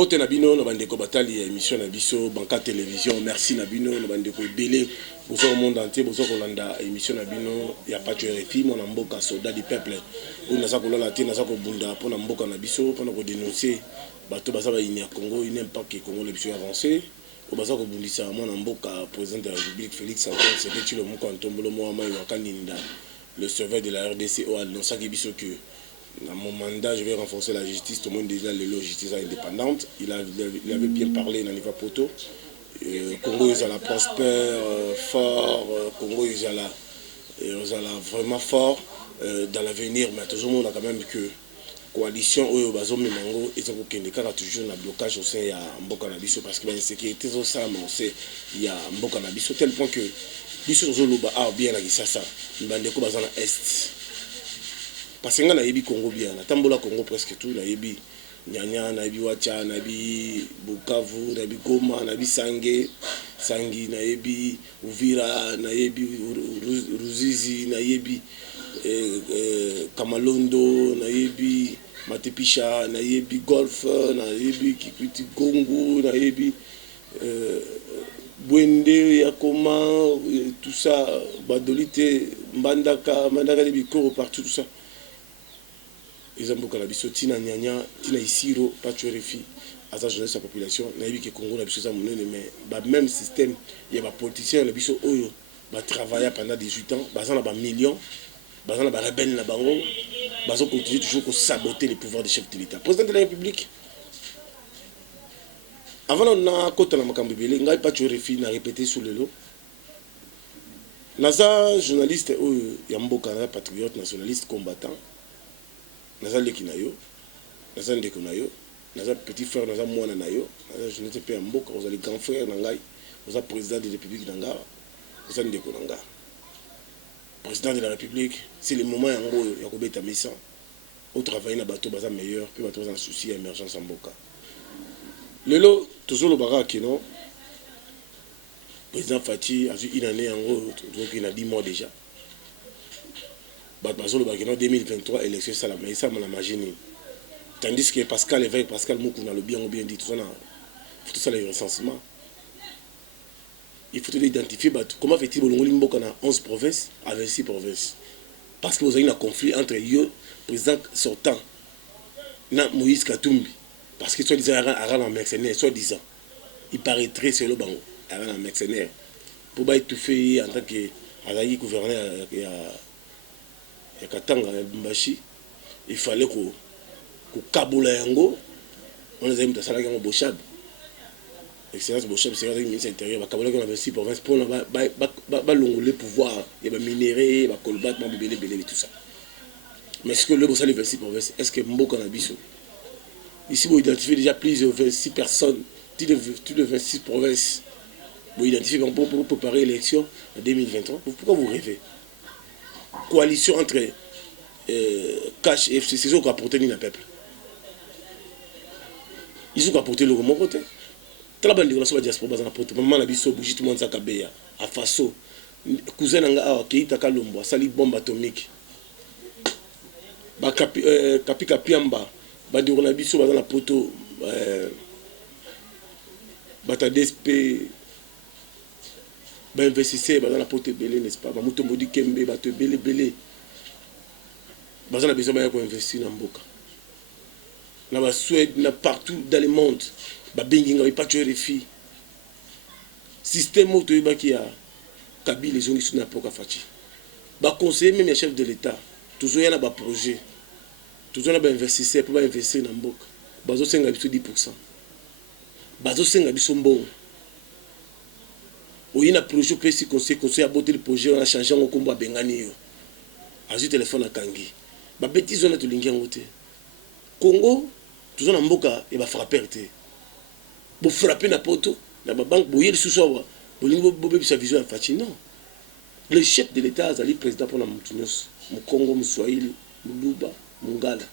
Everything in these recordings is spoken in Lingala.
Mbote Nabino, na bandeko batali émission Nabiso, Banca Télévision, merci Nabino, na bandeko belé, pour au monde entier, pour Kolanda émission Nabino, il y a pas de RFI, mon amboka soldat du peuple, où na sakola la tine, na sakobunda, pour amboka Nabiso, pour nous dénoncer, bateau basa ba inia Congo, il n'aime pas que Congo les puisse avancer, au basa kobundisa mon amboka président de la République Félix Antoine, c'était le moko Antombolo Moama Wakaninda, le serveur de la RDC, au dans sa biso que dans mon mandat, je vais renforcer la justice. Tout le monde déjà la justice indépendante. Il avait bien parlé dans les Poto. Congo, ils ont prospère, fort. Congo, ils ont vraiment fort dans l'avenir. Mais toujours, on a quand même que coalition Oyo Bazo Mimango et toujours un blocage au sein de Mboka Nabiso parce que l'insécurité, il y a Mboka Nabiso tel point que Biso Zoluba a bien la Gisasa, Mbandeko Bazana Est. Parce que na yebi Congo bien, na tambola Congo presque tout, na yebi Nyanya, na yebi Wacha, na yebi Bukavu, na yebi Goma, na yebi Sangi, na yebi Uvira, na yebi Ruzizi, na yebi Kamalondo, na yebi Matepisha, na yebi Golf, na yebi Kikwiti Gongo, na yebi Bwende, Yakoma, tout ça, Badolite, Mbandaka, les Bikoro, partout, tout ça. Ils ont beaucoup de choses. Tina Nyanya, Tina Isiro, pas de RFI, à sa jeunesse, sa population. N'a eu que Congo, n'a eu mais même système, il y a des politiciens, les biso Oyo, bah travailler pendant 18 ans, bah ça n'a pas millions, bah ça n'a pas rebelle na bango, bah ça continue toujours à saboter les pouvoirs des chefs de l'État. Président de la République. Avant on a côté la Makambibele, n'a pas de RFI, n'a répété sur le lot. Naza journaliste Oyo, Yamboka, patriote, nationaliste, combattant. Naza leki na yo, naza ndeko na yo, naza petit frère, naza mwana na yo, naza je n'étais pas un mboka, vous allez grand frère nangai, vous êtes président de la République nanga, vous êtes ndeko nanga. Président de la République, c'est le moment yango ya kobeta misa, au travail na bateau baza meilleur, puis bateau en souci émergence en mboka. Lelo toujours le barak qui non. Président Fati a eu une année yango, donc il a 10 mois déjà. En 2023, élection ça m'a imaginé. Tandis que Pascal Lévesque, Pascal Moukou, on a bien dit, tout ça, il faut tout ça le recensement. Il faut identifier comment fait-il que 11 provinces avec 6 provinces. Parce que vous avez un conflit entre eux, président sortant, Moïse Katumbi, parce que soit-disant, Aran en mercenaire, soit-disant, il paraîtrait sur le bango, Aran en mercenaire, pour étouffer en tant que gouverneur. Katanga Mbashi, il fallait que Kaboula Yango, on les a mis dans la salle de Bochab. Excellence Bochab, c'est le ministre intérieur, Kaboula qui a 26 provinces pour le pouvoir, il va minérer, il va colbattre, il va tout ça. Mais est-ce que le Bochab les 26 provinces, est-ce que Mboka Nabiso? Ici, vous identifiez déjà plus de 26 personnes, toutes les 26 provinces. Vous identifiez pour préparer l'élection en 2023. Pourquoi vous rêvez? Coalition entre Cash et FCC, ils ont apporté le peuple. Ils ont apporté le mon côté. Travail de la diaspora, ils ont apporté. Maman a dit que tout le monde a dit à Faso, cousin a dit que Kalombo, sali bombe atomique. Kapi Kapiamba, bandi on a dit que dans la poto, bata DSP. Investisseurs dans la porte belé, n'est-ce pas? Bamuto modi kembe, bato belé. Bazan a besoin d'investir dans Mboka. Dans la Suède, partout dans le monde, Babingi n'a pas tué les filles. Système auto qui a Kabila les gens qui sont dans Poka Fati. Ba conseiller même les chefs de l'État, toujours y a un projet, toujours y a un investisseur pour investir dans Mboka. Bazo senga biso 10%. Bazo senga biso mbongo. Il y a un projet qui conseil a boté le projet, on a changé en combat Bengani. A eu téléphone à Kangi. Ba bêtise on a tout l'ingé en côté. Congo, tout ça en Mboka, il va frapper. Pour frapper n'importe où, dans la banque, pour y aller sous soi, pour y sa vision à Fati. Non. Le chef de l'État, le président pour la Moutunos, le Congo, le Swahili, le Luba, le Ngala.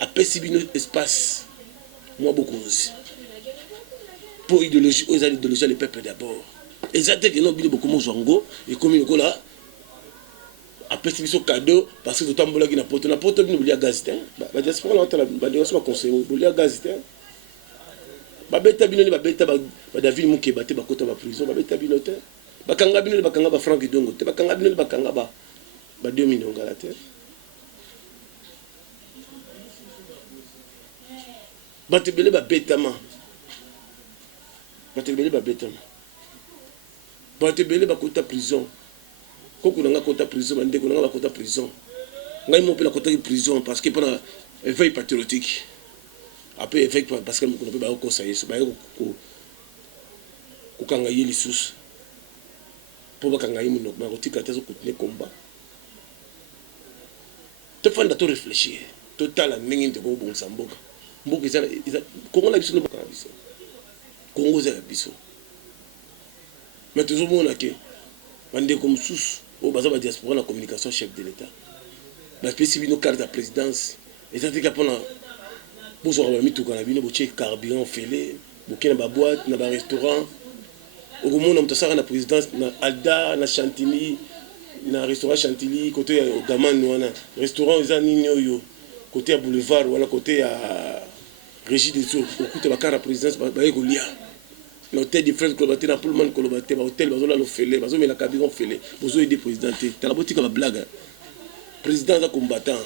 Après, si bien espace, moi beaucoup aussi. Pour idéologie, aux idéologies, les peuples d'abord. Exactement, que nous avons beaucoup de gens et comme il y a après c'est un cadeau parce que tout le monde qui n'a pas de gaz. La diaspora, on a conseillé, il y a gaz. babeta bino le babeta ba David Mukeba te bakota ba prison babeta bino te bakanga bino le bakanga ba Frank Dongo te bakanga bino le bakanga ba 2 millions ngala te batebele babetama batebele bakota prison koko nanga kota prison bandeko nanga bakota prison ngai mo pela kota prison parce que pendant éveil patriotique après éveil parce que on peut ba conseiller ba ko kanga yeli sus pour bakanga yimi no ba kotika tezo continuer combat te fanda to réfléchir total ndenge nte ko bon samboka mboka isa Congo la biso no bakanga biso Congo za biso mais toujours mona ke bandeko mususu au baza ba diaspora la communication chef de l'état ba spécifique nos cartes à présidence et ça fait qu'après pour se remettre tout kana bino boche carburant fêlé bokena ba boîte na ba restaurant au moment on t'a na présidence na Alda na Chantilly na restaurant Chantilly côté Gaman wana restaurant za nini yo côté à boulevard wala côté à Régie des Eaux au côté ba carte à présidence ba ko lia l'hôtel des frères Kolobaté na pour le monde Kolobaté ba hôtel bazola lo fêlé bazo mais la carburant fêlé bozo aider présidenté ta la botika ba blague président za combattant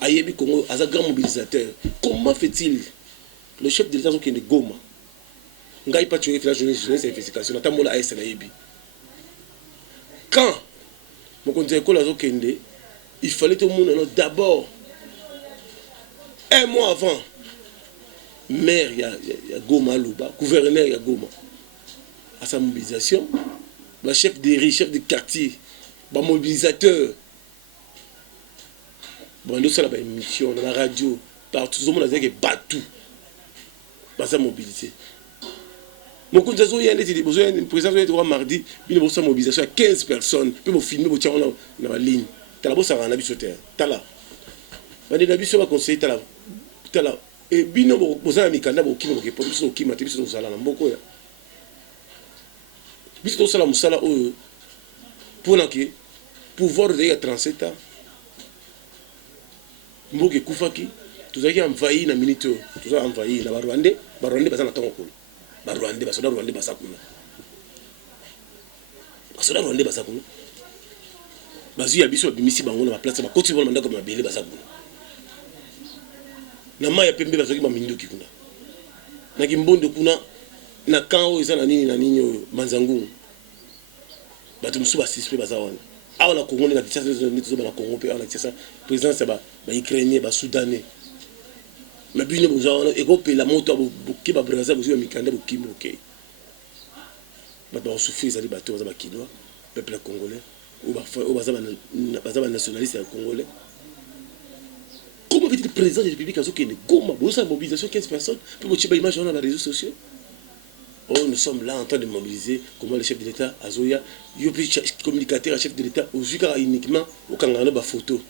Ayebi Congo as un grand mobilisateur. Comment fait-il le chef de l'État qui est Goma? Ngai pas tué la jeunesse investigation. Notamment la AS Ayebi. Quand mon conseiller Kolazo Kende, il fallait tout le monde d'abord 1 mois avant maire il y a Goma Louba, gouverneur il y a Goma. À sa mobilisation, le chef des riches, chef de quartier, le mobilisateur. Bon, nous sommes une émission dans la radio, partout, tout le monde a dit que partout, ça mobilisé. Mon compte il y a une présentation mardi, une mobilisation à 15 personnes, puis vous filmez, vous tirez dans la ligne. T'as la bosse à un habit sur terre. T'as là. On est d'habitude sur ma conseil, t'as là. Et bien, vous avez mis canada, vous qui m'avez pas, vous qui m'avez mis sur la beaucoup. Puisque vous avez mis sur la pour pouvoir de 37 ans. Mboke kufaki tuzaki envahi na minute tuza envahi na barwande baza na tango kula barwande basoda rwande basakuna bazu ya biso bimisi bango na place ba koti bona ndako mabele basakuna na maya pembe bazoki ba minduki kuna na kimbondo kuna na kango eza na nini manzangu batu musu ba sispe bazawana awa na Congo na kitasa zo na Congo pe awa na kitasa présidence ba Ukrainien ba Soudanais mais bino bozawana eko la moto ki ba Brazza bozo mikanda bo kimbo ke ba souffrir za bato za ba kinois peuple congolais ou baza ba nationaliste congolais. Comment peut-il le président de la République azo kene Goma boza mobilisation 15 personnes pour motiver image dans les réseaux sociaux? Oh, nous sommes là en train de mobiliser comment le chef de l'État Azoya, yopi communicateur à chef de l'État au Zika uniquement au Kangana ba photo.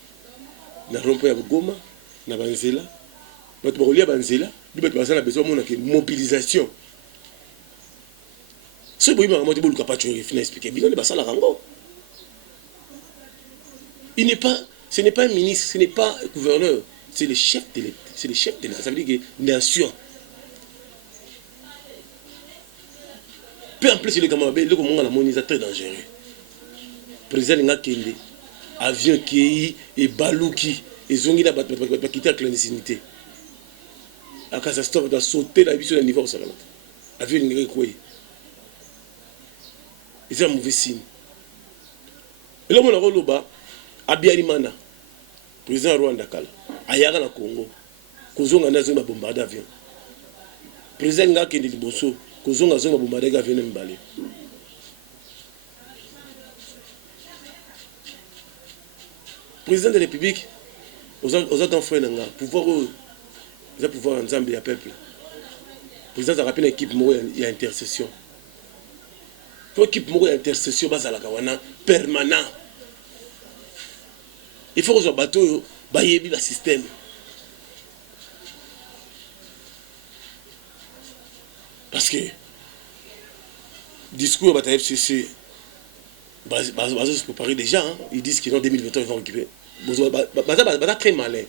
Na rompo ya Goma, na Banzela. Bato bakolia Banzela, bibato bazana besoin mona ke mobilisation. Ce boyi ma moto boluka pa tu refina expliquer bilan de basala rango. Ce n'est pas un ministre, ce n'est pas un gouverneur, c'est le chef de l'État, c'est le chef de l'État, ça veut dire que nation. Peu en plus, le Gamabé, le Gamabé, la monnaie est très dangereux. Président Ngakende, avion qui et Balouki, et Zongi n'a pas quitté la clandestinité. À Kazakhstan, doit sauter la vie sur le niveau au Salamat. Avion Ngakoué. C'est un mauvais signe. Et là, on a Roloba, Abiyarimana, président Rwanda Kala, Ayara na Congo, Kozonga na Zonga bombardé avion. Président Ngakende Liboso, Kozonga zonga bombardé avion Mbale. Président de la République, aux autres frères nanga, pouvoir en Zambie à peuple. Président a rappelé l'équipe Moro il y a intercession. Pour l'équipe Moro il y a intercession bas à la Kawana permanent. Il faut que ce bateau bayebi le système. Parce que discours à la FCC, se préparer déjà, ils disent qu'en 2021 ils vont récupérer. Très malin.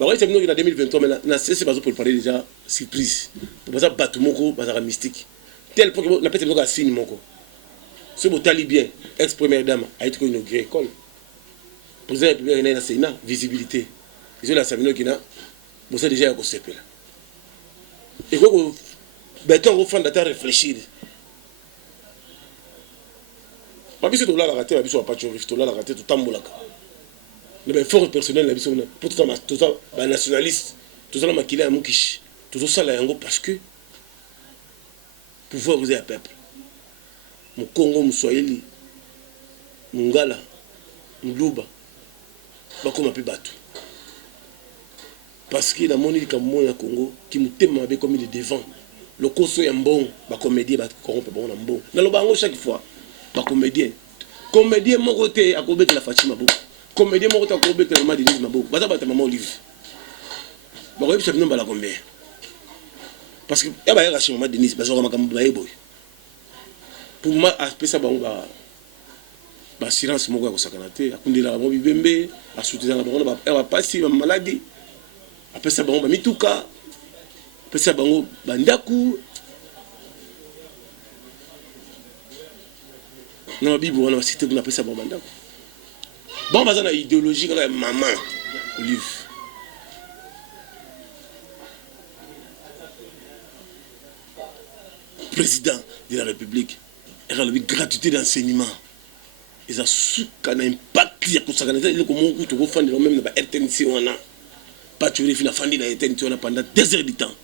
Bah ouais, c'est venu en 2023, mais c'est pas pour parler déjà surprise. Pour ça, Batumoko, Bazara mystique. Tel point que la personne a signé mon co. Ce beau talibien, ex-première dame, a été inauguré l'école. Président de la République, il y a un Sénat, visibilité. Ils ont la Samino qui n'a, vous savez déjà, il y a un CP là. Et quoi que, ben, quand vous faites d'attendre réfléchir. Ma vie, c'est tout là, la raté, ma vie, c'est pas tout là, la raté, tout le temps, le effort personnel la biso pour tout ça ba nationaliste tout ça la makila ya mukish tout ça la yango parce que pouvoir vous est à peuple mu Congo mu Swahili mu Ngala mu Luba ba koma pe bato parce que la moni comme na Congo qui mu tema be comme il est devant le koso ya mbon ba comédien ba corrompre bon na mbon na lo bango chaque fois ba comédien mon côté à Kobe de la Fatima Bou comédien mon côté à Kobe de la maman Denise Mabou baza ba ta maman Olive ba ko yebisa nomba la combien parce que ya ba ya rachi maman Denise ba zo makambo ba yeboy pour moi aspect ça bango ba assurance moko ya kosakana te akundela mo bibembe asutisa na bango ba pasi ba maladie après ça bango ba mituka après ça bango ba ndaku na bible wana cité kuna pesa ba bandako bon baza na idéologie kaka maman Olive président de la République et la gratuité d'enseignement et ça suka na impact ya kosakana ile ko monku to fandi même na ba RTNC wana pas tu refina fandi na RTNC wana pendant 2 heures de temps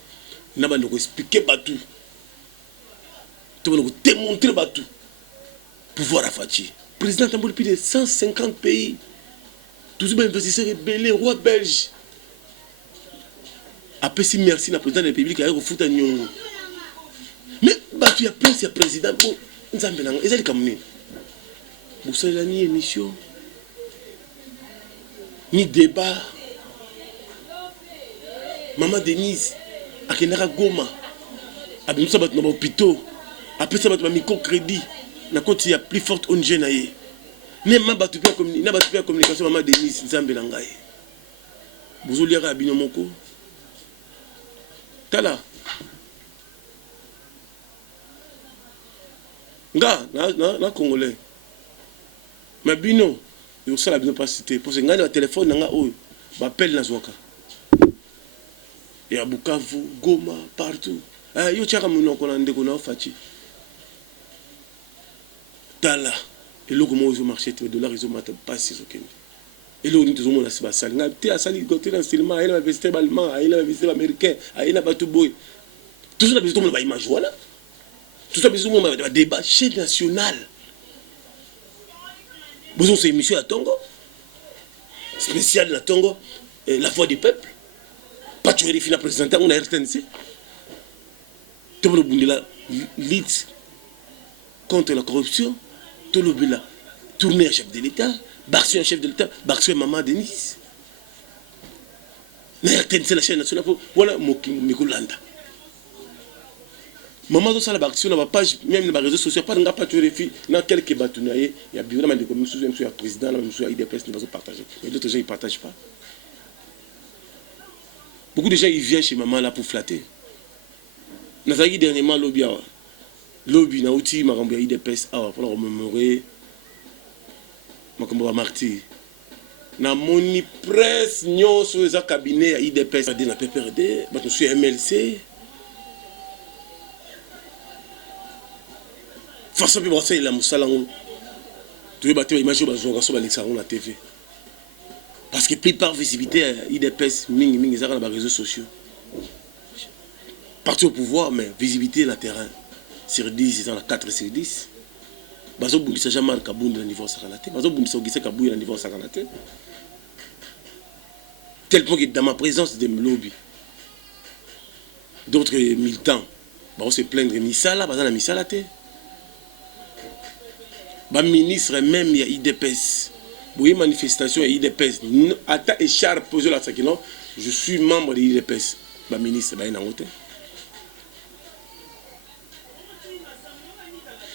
na ba ndoko expliquer batou to ba ndoko démontrer batou pouvoir à Fati. Président de plus de 150 pays. Tous les investisseurs rebelles, roi belge. Après, si merci, le président de la République a refoutu à Nyongo. Mais, tu y a plein de présidents. Bon, nous avons bien. Ils ont comme nous. Vous savez, ni émission, ni débat. Maman Denise, à Kenara Goma, à Bimsa Batna Hôpital, après ça, Batna microcrédit. Na côté ya plus forte ONG na ye ne ma batu pe communication maman Denise Nzambe na ngai bozoliaka bino moko tala nga na congolais ma bino yo sala bino pas cité pour ngani na téléphone nga oyo ba appel na zwaka ya Bukavu Goma partout yo tchaka munoko na ndeko na Fati Tala, et là comment ils ont marché, les dollars ils ont maté pas si aucun. Et là on dit on a si basal, n'a été à sali côté dans cinéma, il a investi allemand, il a investi américain, il a pas tout boy. Tout ça besoin de ba image voilà. Tout ça besoin de débat chaîne nationale. Besoin c'est émission à Tongo. Spécial à Tongo, la voix du peuple. Pas tu vérifies la présidente on a RTNC. Tout le monde là lutte contre la corruption. Tout le monde là tourner à chef de l'État, Barcio un chef de l'État, Barcio maman Denise. Mais RTNC la chaîne nationale voilà Mikulanda. Maman ça la Barcio na page même dans les réseaux sociaux pas pas tu vérifies dans quelques bâtonniers il y a bureau de comme monsieur le président là monsieur IDPS ne va pas partager. Mais d'autres gens ils partagent pas. Beaucoup de gens ils viennent chez maman là pour flatter. Nazaki dernièrement lobby na outil makambo ya IDPS awa pour remémorer makambo ba martyr na moni presse nyonso eza cabinet ya IDPS na PPRD bato sur MLC force pe bossa la musala ngo tu ba te image ba zonga so ba lexango na TV parce que plupart visibilité ya IDPS mingi ezaka na ba réseaux sociaux parti au pouvoir mais visibilité na terrain sur 10, ils ont 4 sur 10. Bazo Bundisa Jamal Kabound au niveau Sakanate. Bazo Bundisa Ogise Kabound au niveau Sakanate. Tel point que dans ma présence de lobby, d'autres militants, on se plaindre de Misala, baza na Misala te. Ba ministre même il y a IDPS. Vous voyez manifestation il y a IDPS. Ata écharpe posé la sakino, je suis membre de l'IDPS. Ba ministre ba ina ngote.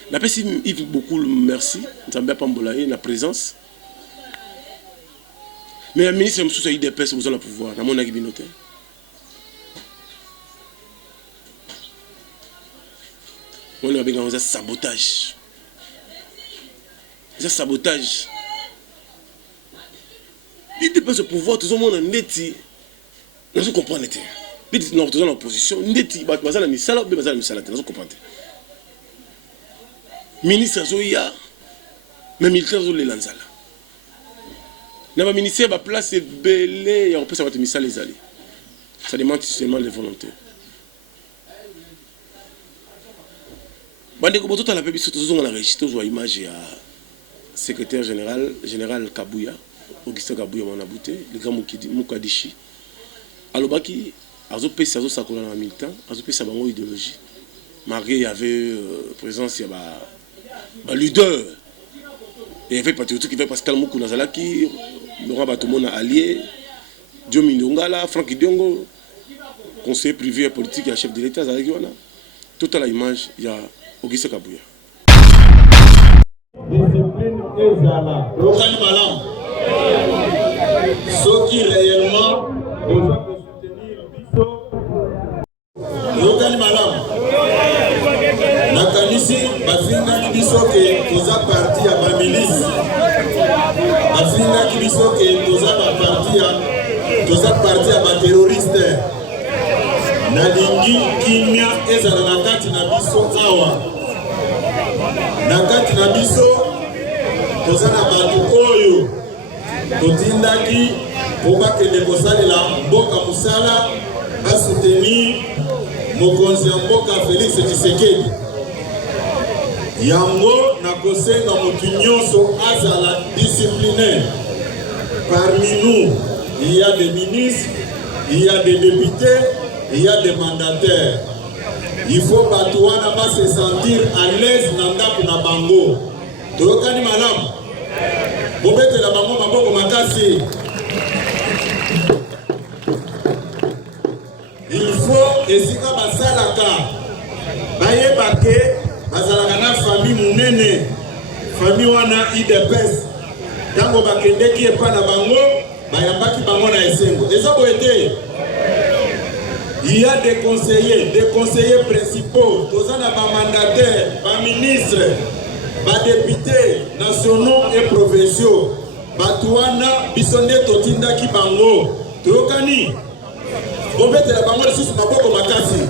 La personne Yves beaucoup merci, Nzambe Pambolaye la présence. Mais le ministre Moussous a IDPS, vous avez le pouvoir. Dans mon agibinote. On a besoin de sabotage. C'est sabotage. IDPS au pouvoir, tout le monde est net. Nous comprenons. Nous sommes en opposition. Net, nous sommes en misala, nous sommes en misala. Nous comprenons. Ministre Zoya, mais militaire Zoya Lanzala. Dans le ministère, la place est belle, et on peut savoir que les alliés. Ça demande seulement les volontés. Quand on a enregistré une image du secrétaire général Kabouya, Augustin Kabouya, mon abouté, le grand Moukadishi. Alors, il a fait ça dans le militant, il a fait ça dans l'idéologie. Malgré il y avait présence, il y avait leader. Et il y avait patriotique qui fait Pascal Moukou Nazalaki, Laurent Batomona allié, Diomi Ndongala, Franck Diongo, conseiller privé et politique et chef de l'État, toute la image, il y a Auguste Kabouya. Discipline ezala. Lokani malam. Ceux qui réellement besoin de soutenir biso. Lokani malam. Nakanisi bazinga biso ke toza parti ya ba milice. Bazinga biso ke toza parti ya ba terroriste. Nalingi kimia ezala na kati na biso awa. Nakati na biso tozana batu oyo totindaki kokakende kosalela mboka musala asoutenir mokonzi ya mboka Félix Tshisekedi. Yango nakosenga motu nyonso azala discipliné. Parmi nous, il y a des ministres, il y a des députés, il y a des mandataires. Il faut batouana pas se sentir à l'aise dans la bango. Tokani malam. Bobete la bango maboko makasi. Il faut esika basalaka. Baye bake bazalaka na famille munene. Famille wana IDPS. Tango bakendeki epa na bango, bayambaki bango na esengo. Eza boete. Il y a des conseillers principaux, tous les mandataires, les ministres, les députés nationaux et provinciaux. Batouana, Bisonde, Totinda, Kibango, Tokani. Vous mettez la bango sous ma boque makasi.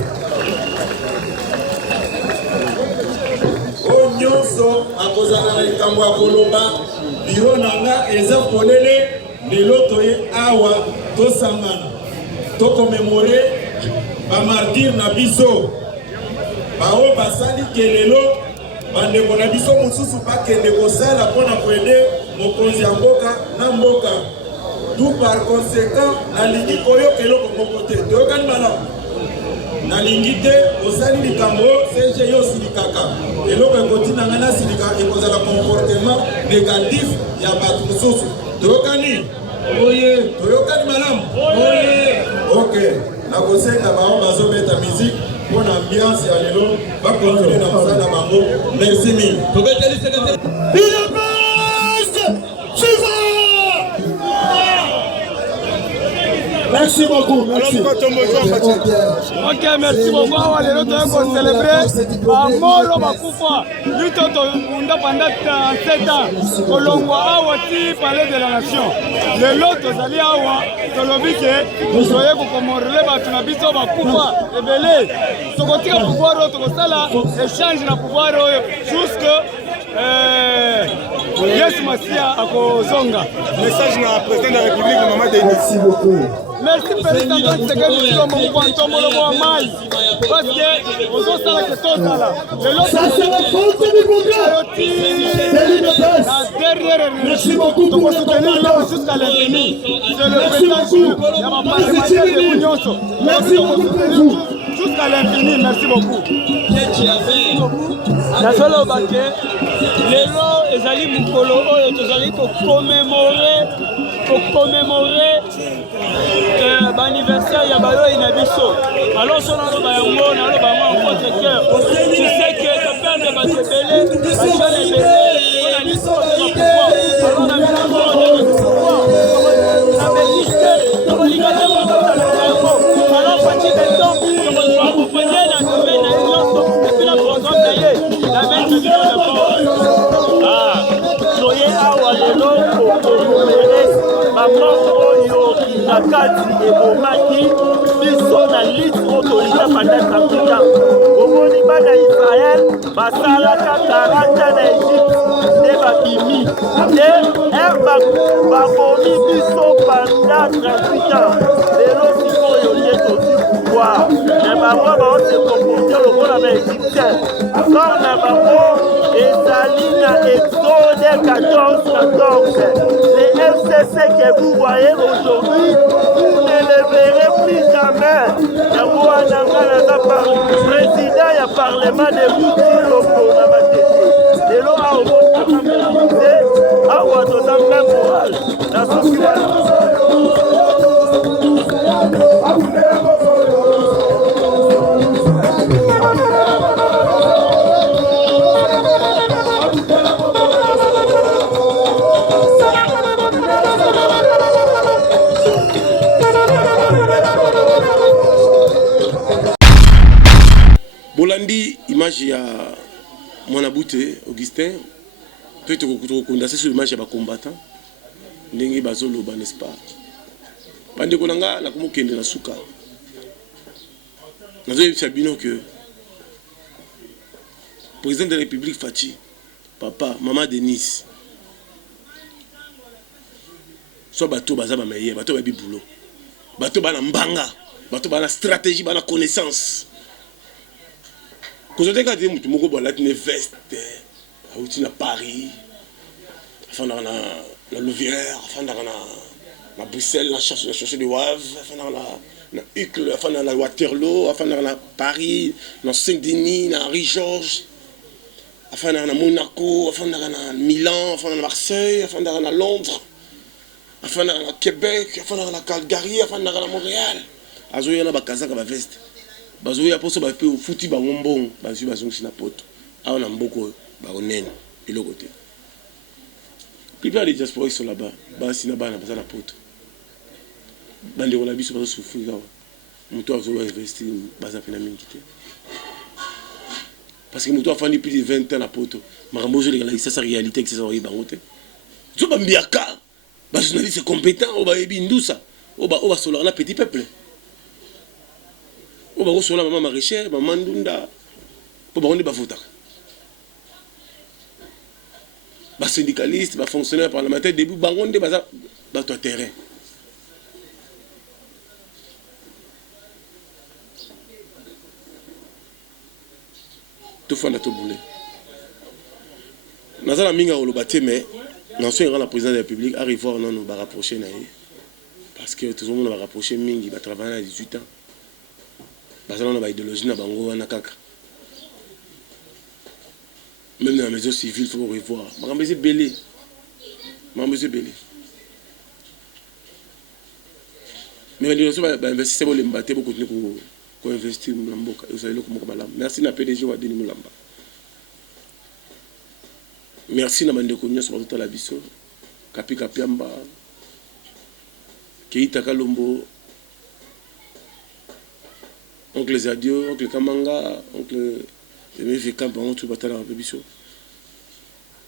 Oh, nyonso, à cause de la Kambwa Kolomba, Biro Nanga, Eza Polele, les lotoye Awa, Tosamana, to commémorer. Ba martyr na biso bao basali kelelo bandeko na biso mususu bakende kosala pona koede mokonzi ya mboka na mboka. Tout par conséquent nalingi koyo keloko kokote toyokani malamu nalingi te osali likambo CG yo silikaka eloko ekotina nga na silika ekozala comportement négatif ya bato mususu toyokani oye toyokani malamu oye ok. La conseil n'a pas mettre la musique pour l'ambiance et à l'élo. Va continuer dans ça dans bango. Merci mille. Merci beaucoup. Merci. Ok, merci beaucoup. Les autres vont célébrer Molo Bakoufa. Pendant 7 ans. Colombo Awati, palais de la nation. Les autres alliés Awa, Tolobike, vous soyez pour commémorer Batunabiso Bakoufa. Et belé. Ce côté à pouvoir, autre sala, échange na pouvoir jusque. Yes, Massia à Kozonga. Message na président de la République, Maman Denis. Merci beaucoup. Merci président de la République, parce que vous avez ça que tout ça là. Ça c'est la faute du Bouddha. Merci beaucoup pour le soutenir jusqu'à l'infini. C'est le président de la République. Merci beaucoup. Jusqu'à l'infini, merci beaucoup. Nazolo Baké, lelo ezali mukolo oyo tozali commémorer l'anniversaire ya bayo inabiso. Alors son aloba yango na aloba moi en contre cœur. Tu sais que ta père de batebele, la jeune est belé, on a l'histoire de pouvoir. Alors on a mis la Tshisekedi ebomaki biso na liste oyo tolika pendant 30 ans. Omoni bana Israël basalaka 40 ans na Egypte nde babimi te babomi biso pendant 38 ans. Lelo sikoyo nde tozwi pouvoir na bango baose komporte lokola baégyptien. Corps na bango ezali na Exode 14. Les FCC que vous voyez aujourd'hui, vous ne les verrez plus jamais. Yango wana nga par président ya parlement de Butiloko na Matete. Lelo awo akamelize awa toza même moral na soki wana. Bolandi image ya Mwanabute Augustin peut-être condensé sur l'image ya ba combattant ndenge bazoloba n'est-ce pas bande konanga na komokende na suka nazo yebisa bino que président de la République Fachi papa maman Denise so bato baza ba meilleur bato ba bibulo bato bana mbanga bato bana stratégie bana connaissance. Quand je dis que tu as une veste, tu as Paris, tu as Louvière, tu as Bruxelles, tu as cherché de Wavre, tu as Uccle, tu as Waterloo, tu as Paris, tu as Saint-Denis, tu as Henri-Georges, tu as Monaco, tu as Milan, tu as Marseille, tu as Londres, tu as Québec, tu as Calgary, tu as Montréal. Tu as veste. Bazoya poso ba pe futi ba ngombong bazwi bazongisi na poto awa na mboko ba onene eloko te plupart des diaspora sont là-bas basi na bana baza na poto bande ko na biso bazo souffrir muto azo ba investir baza pena mingi te parce que muto afandi plus de 20 ans na poto makambo zo lekala isa réalité que ça oyi bango te zo ba mbiaka ba journaliste compétent o ba yebi ndusa o ba solo na petit peuple. On va recevoir maman maraîchère, maman Ndunda, pour baronner bafotaka. Bas syndicaliste, bas fonctionnaire parlementaire, début baronner bas toi terrain. Tout fois na to boulé. Nazala minga olobate mais n'ancien grand la président de la République arrive voir non nous va rapprocher naïe parce que tout le monde va rapprocher mingi va travailler à 18 ans. Parce que on a idéologie na bango wana kaka. Même dans la maison civile, il faut revoir. Maman c'est belé. Maman c'est belé. Mais les gens va investir pour les mbaté pour continuer pour investir dans mboka. Vous savez comment comme merci na PDG wa Denis Mulamba. Merci na bande konyo sur toute la biso. Kapi kapiamba. Keita Kalombo. Oncle Zadio, oncle Kamanga, oncle Emefe Kampa, on trouve batala Biso.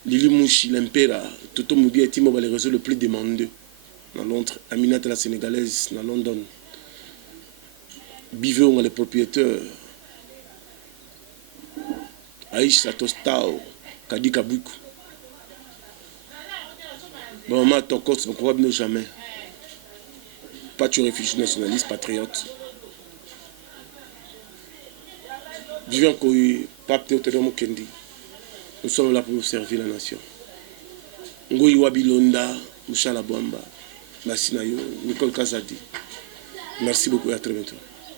Lili Mouchi, l'Impera, Toto Moudi et Timo, les réseaux le plus demandés. Dans Londres, Aminata la Sénégalaise, dans London. Biveo, les propriétaires. Aïcha Tostao, Kadi Kabuku. Bon, maman, ton corps, on croit bien jamais. Pas tu réfugié nationaliste, patriote. Vivant Koui, Pape Théotodore Kendi, nous sommes là pour servir la nation. Ngoyi Wabilonda, Mouchala Bouamba, Massinayo, Nicole Kazadi. Merci beaucoup et à très bientôt.